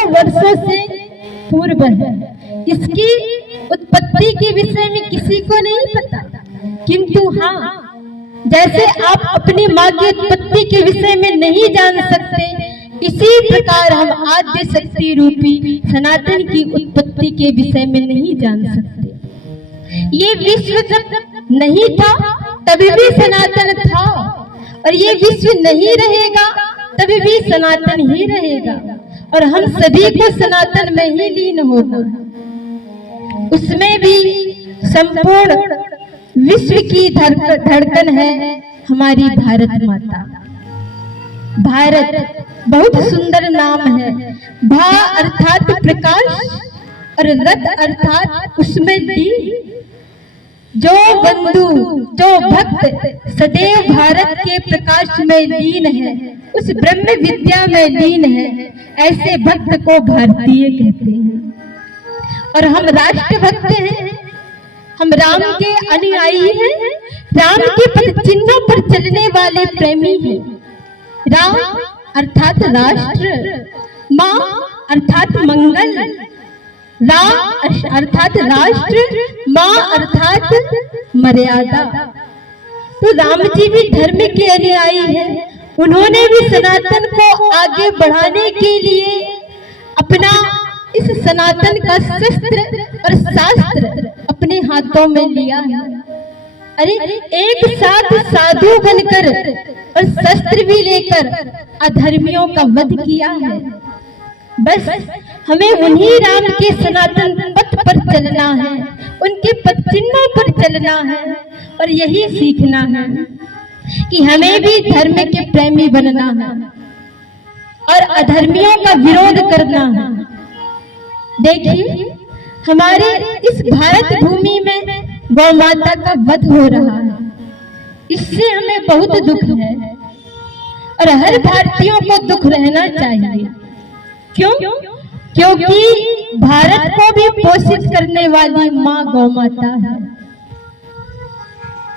हजारों वर्षों से पूर्व है। इसकी उत्पत्ति के विषय में किसी को नहीं पता, किंतु हाँ, जैसे आप अपनी माँ की उत्पत्ति के विषय में नहीं जान सकते, इसी प्रकार हम आद्य शक्ति रूपी सनातन की उत्पत्ति के विषय में नहीं जान सकते। ये विश्व जब नहीं था तभी भी सनातन था, और ये विश्व नहीं रहेगा तभी भी सनातन ही रहेगा, और हम सभी को सनातन में ही लीन होना है। उसमें भी संपूर्ण विश्व की धड़कन है हमारी भारत माता। भारत बहुत सुंदर नाम है। भा अर्थात प्रकाश और रत अर्थात उसमें दी। जो बंधु जो भक्त सदैव भारत के प्रकाश में लीन है, उस ब्रह्म विद्या में लीन है, ऐसे भक्त को भारतीय कहते हैं। और हम राष्ट्र भक्त हैं, हम राम के अनुयायी हैं, राम के पद चिन्हों पर चलने वाले प्रेमी हैं। राम अर्थात राष्ट्र, माँ अर्थात मंगल, राम अर्थात राष्ट्र, माँ अर्थात मर्यादा। तो राम जी भी धर्म के अनुयायी हैं। उन्होंने भी सनातन को आगे बढ़ाने के लिए अपना इस सनातन का शस्त्र और शास्त्र अपने हाथों में लिया है। अरे एक साथ साधु बनकर और शस्त्र भी लेकर अधर्मियों का वध किया है। बस हमें उन्हीं राम के सनातन पथ पर चलना है, उनके पद चिन्हों पर चलना है, और यही सीखना है कि हमें भी धर्म के प्रेमी बनना है और अधर्मियों का विरोध करना है। देखिए, हमारे इस भारत भूमि में गौ माता का वध हो रहा है। इससे हमें बहुत दुख है, और हर भारतीयों को दुख रहना चाहिए। क्यों? क्योंकि भारत को भी पोषित करने वाली माँ गौ माता है।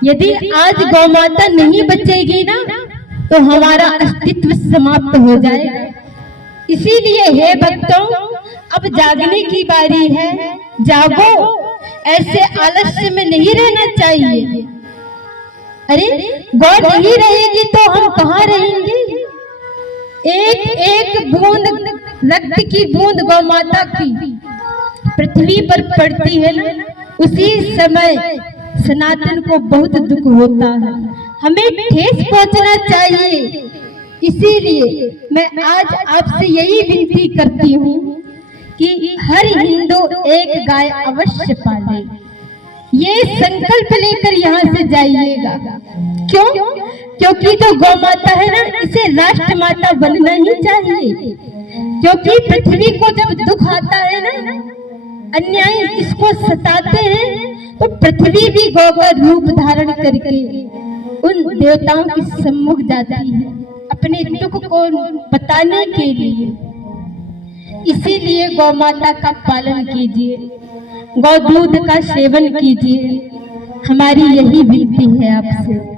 यदि आज गौ माता नहीं बचेगी ना, तो हमारा अस्तित्व समाप्त हो जाएगा। इसीलिए हे भक्तों, अब जागने की बारी है। जागो, ऐसे आलस्य में नहीं रहना चाहिए। अरे गौ नहीं रहेगी तो हम कहाँ रहेंगे? एक एक बूंद रक्त की बूंद गौ माता की पृथ्वी पर पड़ती है ना, उसी समय सनातन को बहुत दुख होता है। हमें ठेस पहुंचना चाहिए। इसीलिए मैं आज आपसे यही विनती करती हूँ कि हर हिंदू एक गाय अवश्य पाले। ये संकल्प लेकर यहाँ से जाइएगा। क्यों? क्योंकि जो गौ माता है ना, इसे राष्ट्र माता बनना ही चाहिए। क्योंकि पृथ्वी को जब दुख आता है ना, अन्याय इसको सताते हैं, तो पृथ्वी भी गौ का रूप धारण करके उन देवताओं के सम्मुख जाती है अपने दुख को बताने के लिए। इसीलिए गौ माता का पालन कीजिए, गौ दूध का सेवन कीजिए। हमारी यही विनती है आपसे।